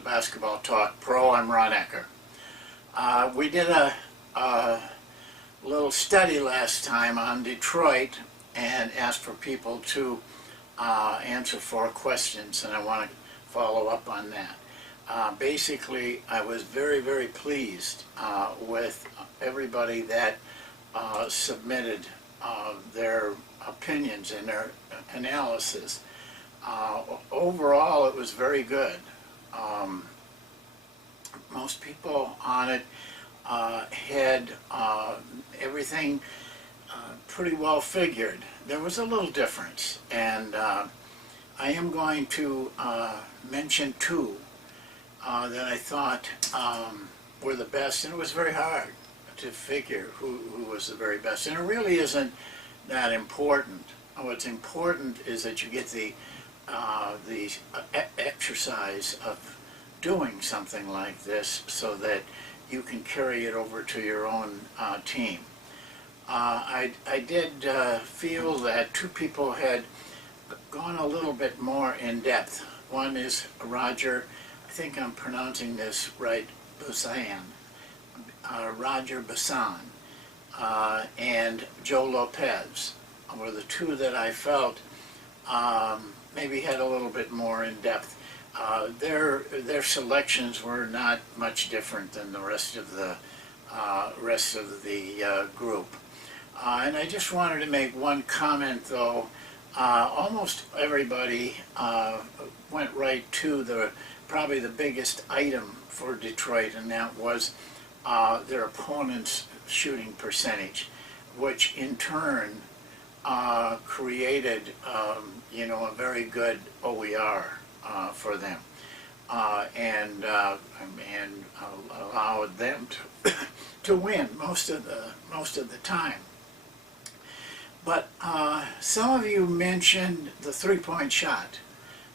to Basketball Talk Pro. I'm Ron Ecker. We did a little study last time on Detroit and asked for people to answer 4 questions, and I want to follow up on that. Basically, I was very, very pleased with everybody that submitted their opinions and their analysis. Overall, it was very good. Most people on it had everything pretty well figured. There was a little difference, and I am going to mention 2 that I thought were the best, and it was very hard to figure who was the very best. And it really isn't that important. What's important is that you get the exercise of doing something like this so that you can carry it over to your own team. I did feel that 2 people had gone a little bit more in depth. One is Roger, I think I'm pronouncing this right, Busan, Roger Busan, and Joe Lopez were the 2 that I felt maybe had a little bit more in depth. Their selections were not much different than the rest of the group. And I just wanted to make one comment, though. Almost everybody went right to probably the biggest item for Detroit, and that was their opponent's shooting percentage, which in turn created a very good OER for them, and allowed them to win most of the time. But some of you mentioned the 3-point shot.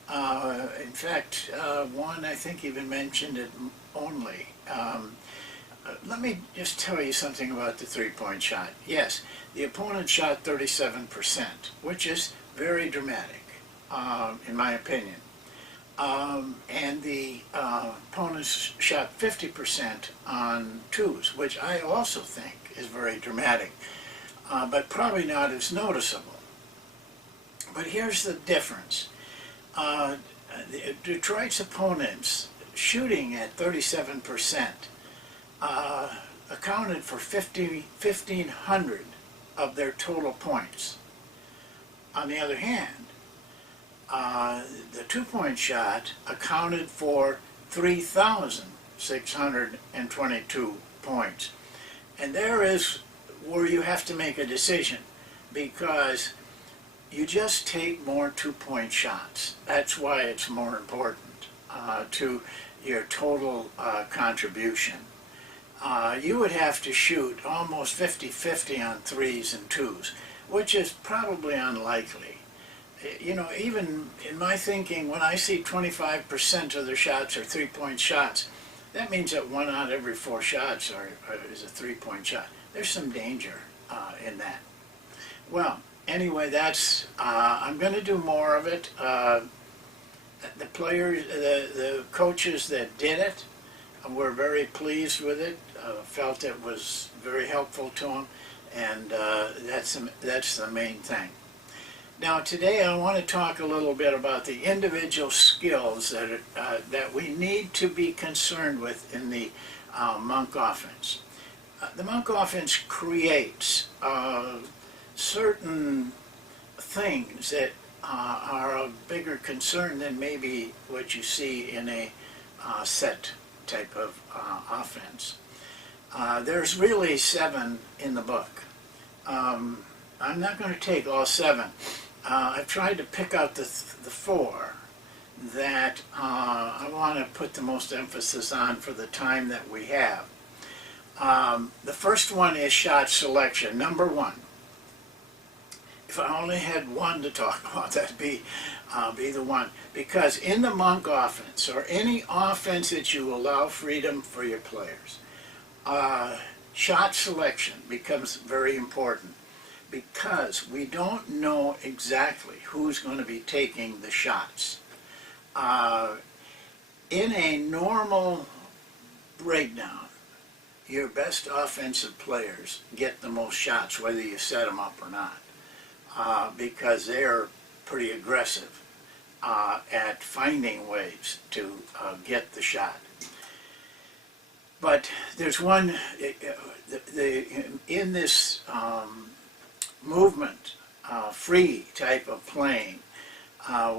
In fact, one I think even mentioned it only. Let me just tell you something about the 3-point shot. Yes, the opponent shot 37%, which is very dramatic, in my opinion. And the opponents shot 50% on 2s, which I also think is very dramatic, but probably not as noticeable. But here's the difference. Detroit's opponents shooting at 37% accounted for 1,500 of their total points. On the other hand, the 2-point shot accounted for 3,622 points. And there is where you have to make a decision, because you just take more 2-point shots. That's why it's more important to your total contribution. You would have to shoot almost 50-50 on 3s and 2s, which is probably unlikely. Even in my thinking, when I see 25% of the shots are 3-point shots, that means that 1 out of every 4 shots is a 3-point shot. There's some danger in that. Well, anyway, that's I'm going to do more of it. The players, the coaches that did it, were very pleased with it. Felt it was very helpful to them, and that's the main thing. Now today I want to talk a little bit about the individual skills that we need to be concerned with in the Monk offense. The Monk offense creates certain things that are of bigger concern than maybe what you see in a set type of offense. There's really 7 in the book. I'm not going to take all 7. I've tried to pick out the 4 that I want to put the most emphasis on for the time that we have. The first one is shot selection, number 1. If I only had one to talk about, that'd be the one. Because in the Monk offense, or any offense that you allow freedom for your players, shot selection becomes very important, because we don't know exactly who's going to be taking the shots. In a normal breakdown, your best offensive players get the most shots, whether you set them up or not, because they're pretty aggressive at finding ways to get the shot. But there's one, in this movement, free type of playing,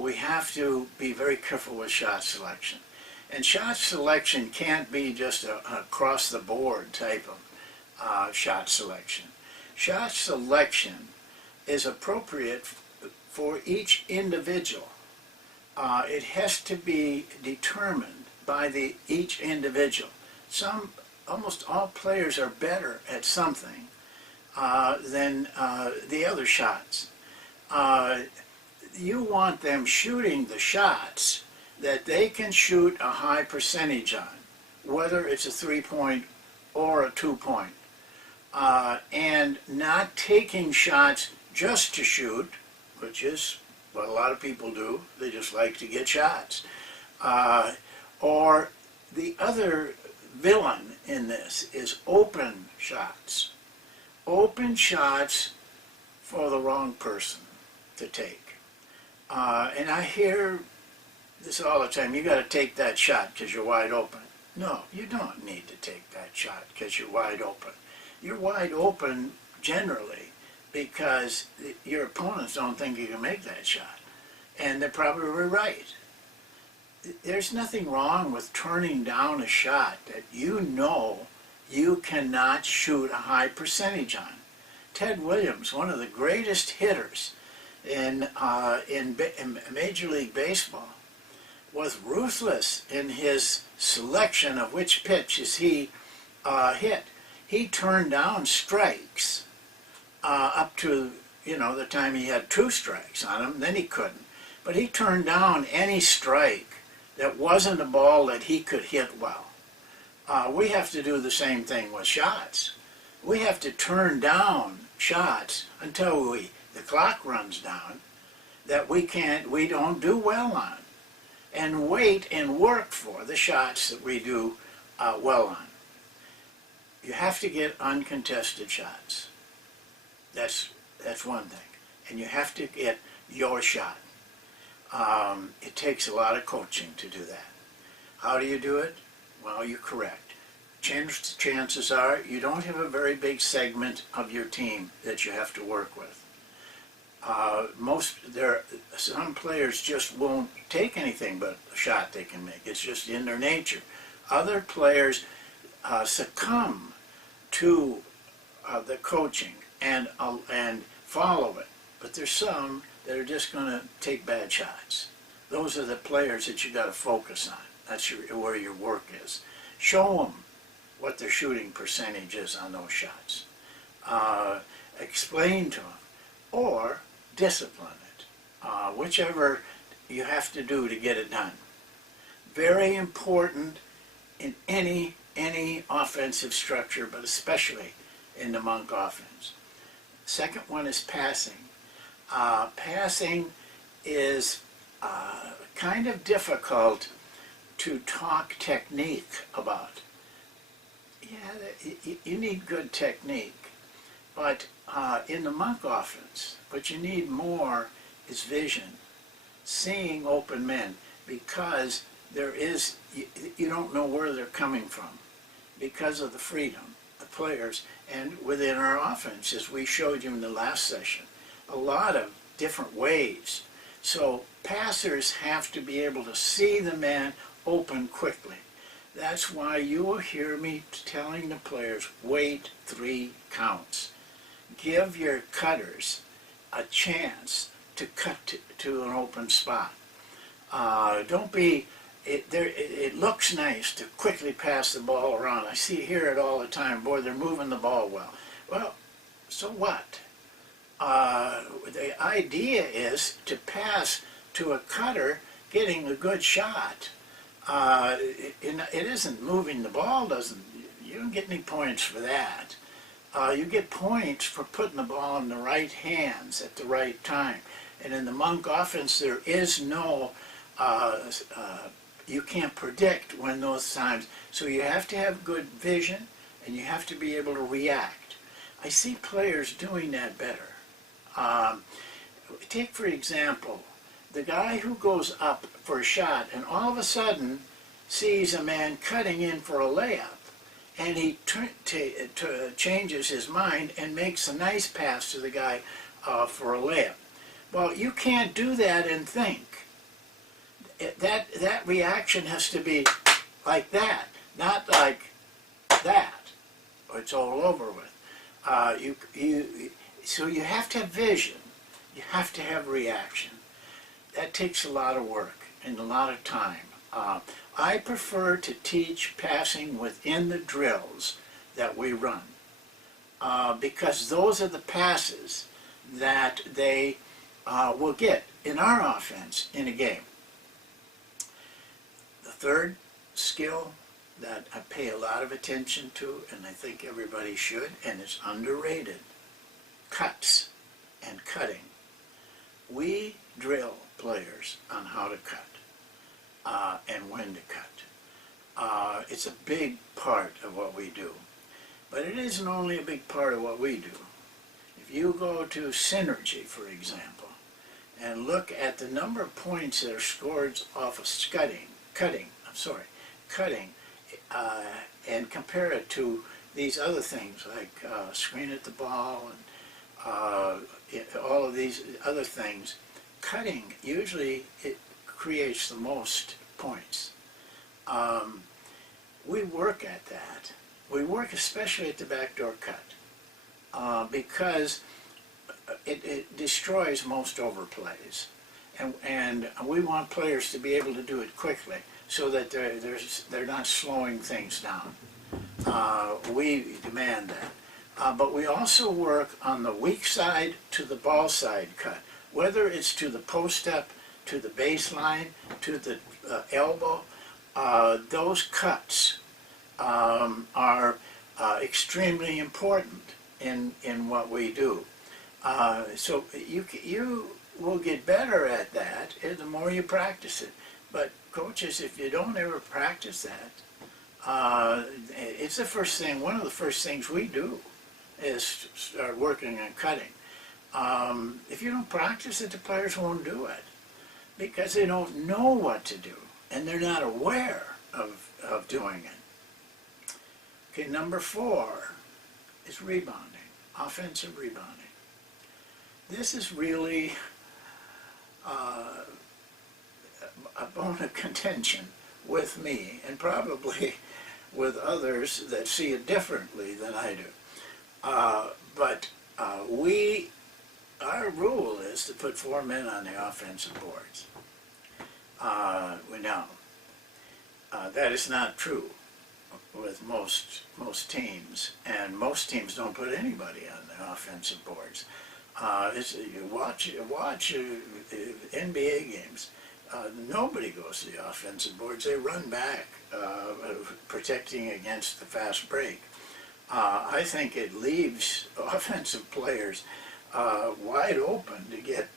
we have to be very careful with shot selection. And shot selection can't be just a across-the-board type of shot selection. Shot selection is appropriate for each individual. It has to be determined by each individual. Almost all players are better at something than the other shots. You want them shooting the shots that they can shoot a high percentage on, whether it's a 3-point or a 2-point, and not taking shots just to shoot, which is what a lot of people do. They just like to get shots. Or the other villain in this is open shots. Open shots for the wrong person to take. And I hear this all the time: you got to take that shot because you're wide open. No, you don't need to take that shot because you're wide open. You're wide open generally because your opponents don't think you can make that shot. And they're probably right. There's nothing wrong with turning down a shot that you know you cannot shoot a high percentage on. Ted Williams, one of the greatest hitters in Major League Baseball, was ruthless in his selection of which pitches he hit. He turned down strikes up to, the time he had 2 strikes on him, then he couldn't. But he turned down any strike that wasn't a ball that he could hit well. We have to do the same thing with shots. We have to turn down shots until the clock runs down that we don't do well on, and wait and work for the shots that we do well on. You have to get uncontested shots. That's one thing. And you have to get your shot. It takes a lot of coaching to do that. How do you do it? Well, you're correct. Chances are you don't have a very big segment of your team that you have to work with. Some players just won't take anything but a shot they can make. It's just in their nature. Other players succumb to the coaching and follow it. But there's some that are just going to take bad shots. Those are the players that you got to focus on. That's where your work is. Show them what their shooting percentage is on those shots. Explain to them, or discipline it. Whichever you have to do to get it done. Very important in any offensive structure, but especially in the Monk offense. Second one is passing. Passing is kind of difficult to talk technique about. Yeah, you need good technique, but in the Monk offense, what you need more is vision, seeing open men, because you don't know where they're coming from because of the freedom, the players, and within our offense, as we showed you in the last session, a lot of different ways. So passers have to be able to see the man open quickly. That's why you will hear me telling the players, wait 3 counts. Give your cutters a chance to cut to an open spot. Don't be, it looks nice to quickly pass the ball around. I hear it all the time. Boy, they're moving the ball well. Well, so what? The idea is to pass to a cutter getting a good shot. It isn't moving the ball. You don't get any points for that. You get points for putting the ball in the right hands at the right time. And in the Monk offense, there is no you can't predict when those times, so you have to have good vision and you have to be able to react. I see players doing that better. Take for example, the guy who goes up for a shot and all of a sudden sees a man cutting in for a layup, and he changes his mind and makes a nice pass to the guy for a layup. Well, you can't do that and think. That reaction has to be like that, not like that, or it's all over with. So you have to have vision. You have to have reaction. That takes a lot of work and a lot of time. I prefer to teach passing within the drills that we run because those are the passes that they will get in our offense in a game. The third skill that I pay a lot of attention to, and I think everybody should, and it's underrated, cuts and cutting. We drill players on how to cut and when to cut. It's a big part of what we do. But it isn't only a big part of what we do. If you go to Synergy, for example, and look at the number of points that are scored off of cutting, and compare it to these other things like screen at the ball and all of these other things, cutting usually it creates the most points. We work at that. We work especially at the backdoor cut because it destroys most overplays, and we want players to be able to do it quickly so that they're not slowing things down. We demand that. But we also work on the weak side to the ball side cut, whether it's to the post up, to the baseline, to the elbow. Those cuts are extremely important in what we do. So you will get better at that the more you practice it. But coaches, if you don't ever practice that, it's the first thing, one of the first things we do is start working on cutting. If you don't practice it, the players won't do it because they don't know what to do and they're not aware of doing it. Okay, number 4 is rebounding, offensive rebounding. This is really a bone of contention with me and probably with others that see it differently than I do. But our rule is to put 4 men on the offensive boards. We know that is not true with most teams, and most teams don't put anybody on the offensive boards. You watch NBA games. Nobody goes to the offensive boards. They run back, protecting against the fast break. I think it leaves offensive players wide open to get,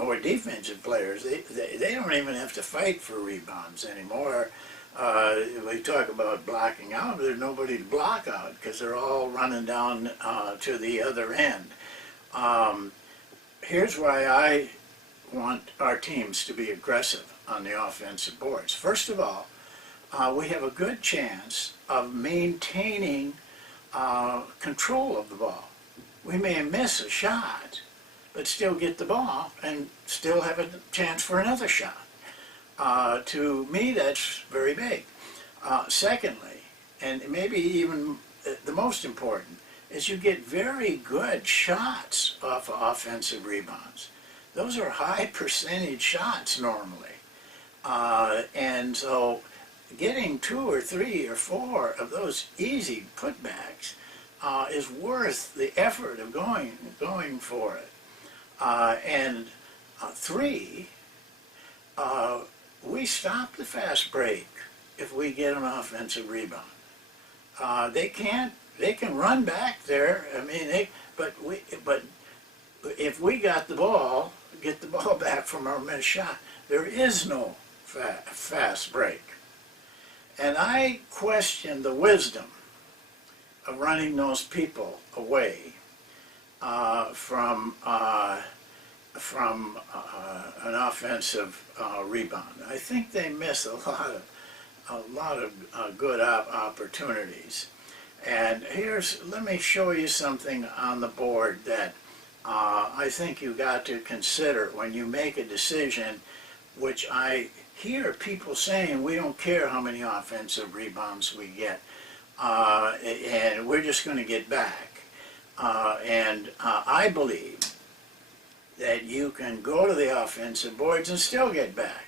or defensive players. They don't even have to fight for rebounds anymore. We talk about blocking out. There's nobody to block out because they're all running down to the other end. Here's why I want our teams to be aggressive on the offensive boards. First of all, we have a good chance of maintaining control of the ball. We may miss a shot, but still get the ball and still have a chance for another shot. To me, that's very big. Secondly, and maybe even the most important, is you get very good shots off of offensive rebounds. Those are high percentage shots normally. And so getting 2 or 3 or 4 of those easy putbacks is worth the effort of going for it. And 3, we stop the fast break if we get an offensive rebound. They can run back there. I mean, but if we got the ball, get the ball back from our missed shot, there is no fast break. And I question the wisdom of running those people away from an offensive rebound. I think they miss a lot of good opportunities. And let me show you something on the board that I think you got to consider when you make a decision, which I hear people saying we don't care how many offensive rebounds we get, and we're just going to get back. I believe that you can go to the offensive boards and still get back.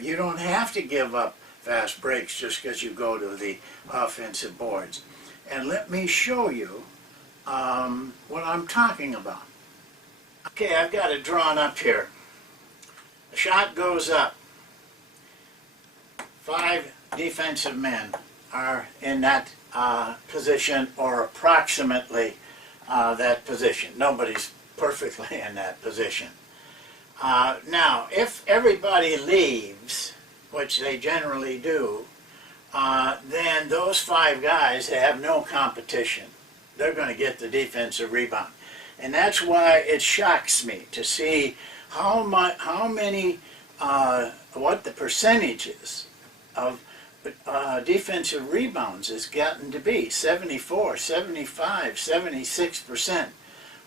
You don't have to give up fast breaks just because you go to the offensive boards. And let me show you what I'm talking about. Okay, I've got it drawn up here. The shot goes up. 5 defensive men are in that position, or approximately that position. Nobody's perfectly in that position. Now, if everybody leaves, which they generally do, then those 5 guys have no competition. They're going to get the defensive rebound. And that's why it shocks me to see what the percentages of defensive rebounds has gotten to be. 74, 75, 76%.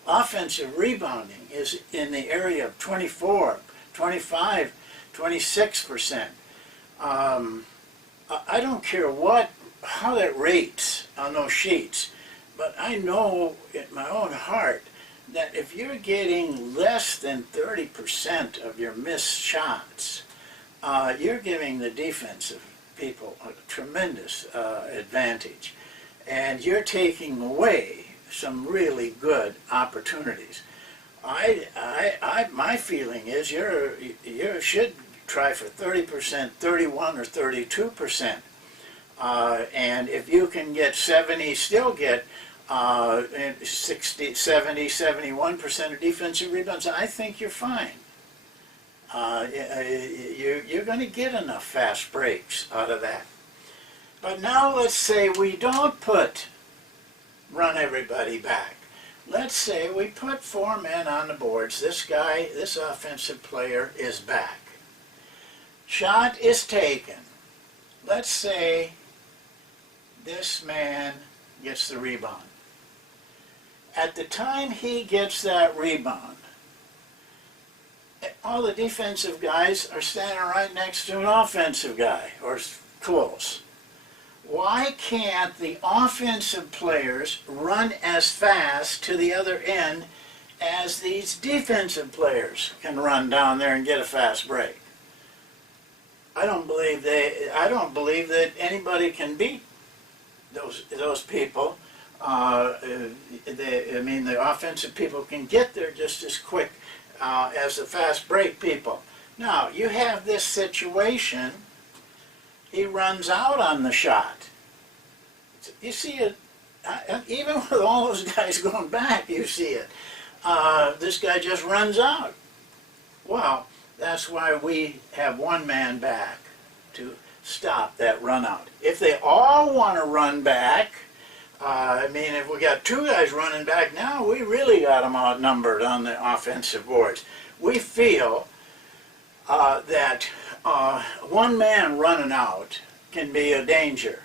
Offensive rebounding is in the area of 24, 25, 26%. I don't care how that rates on those sheets, but I know in my own heart that if you're getting less than 30% of your missed shots, you're giving the defensive people a tremendous advantage, and you're taking away some really good opportunities. My feeling is you should try for 30%, 31 or 32%, and if you can get 70, still get 60, 70, 71% of defensive rebounds, I think you're fine. You're going to get enough fast breaks out of that. But now let's say we don't run everybody back. Let's say we put 4 men on the boards. This offensive player is back. Shot is taken. Let's say this man gets the rebound. At the time he gets that rebound, all the defensive guys are standing right next to an offensive guy, or close. Why can't the offensive players run as fast to the other end as these defensive players can run down there and get a fast break? I don't believe that anybody can beat those people. The offensive people can get there just as quick as the fast break people. Now, you have this situation. He runs out on the shot. You see it, even with all those guys going back, you see it. This guy just runs out. Well, that's why we have 1 man back to stop that run out. If they all want to run back, if we got 2 guys running back now, we really got them outnumbered on the offensive boards. We feel that 1 man running out can be a danger.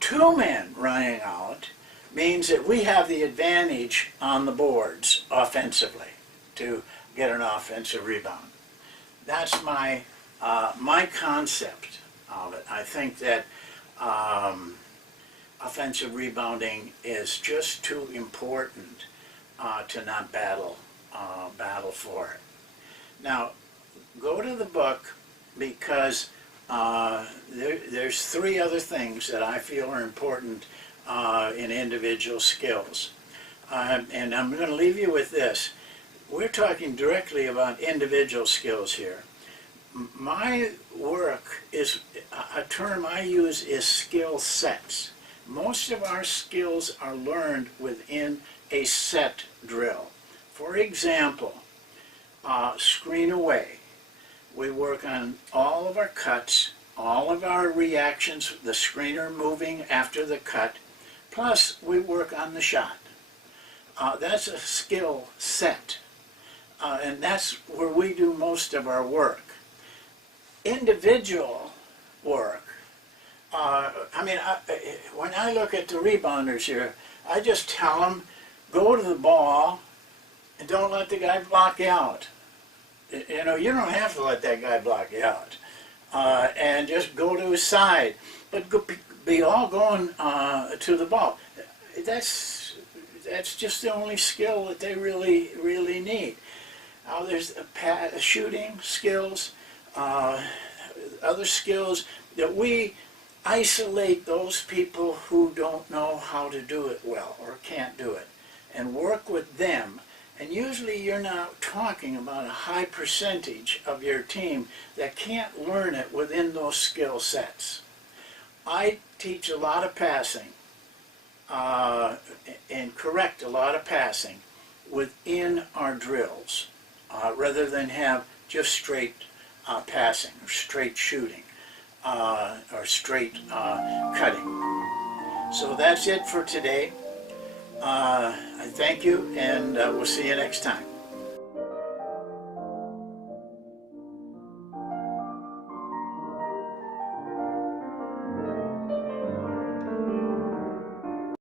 2 men running out means that we have the advantage on the boards offensively to get an offensive rebound. That's my concept of it. I think that offensive rebounding is just too important to not battle for it. Now, go to the book, because there's 3 other things that I feel are important in individual skills. And I'm going to leave you with this. We're talking directly about individual skills here. My work is, a term I use is skill sets. Most of our skills are learned within a set drill. For example, screen away. we work on all of our cuts, all of our reactions, the screener moving after the cut, plus we work on the shot. That's a skill set, and that's where we do most of our work. Individual work, when I look at the rebounders here, I just tell them, go to the ball and don't let the guy block you out. You know, you don't have to let that guy block you out. And just go to his side. But be all going to the ball. That's just the only skill that they really need. There's shooting skills, other skills that we isolate those people who don't know how to do it well or can't do it and work with them. And usually you're not talking about a high percentage of your team that can't learn it within those skill sets. I teach a lot of passing and correct a lot of passing within our drills rather than have just straight passing or straight shooting or straight cutting. So that's it for today. I thank you, and we'll see you next time.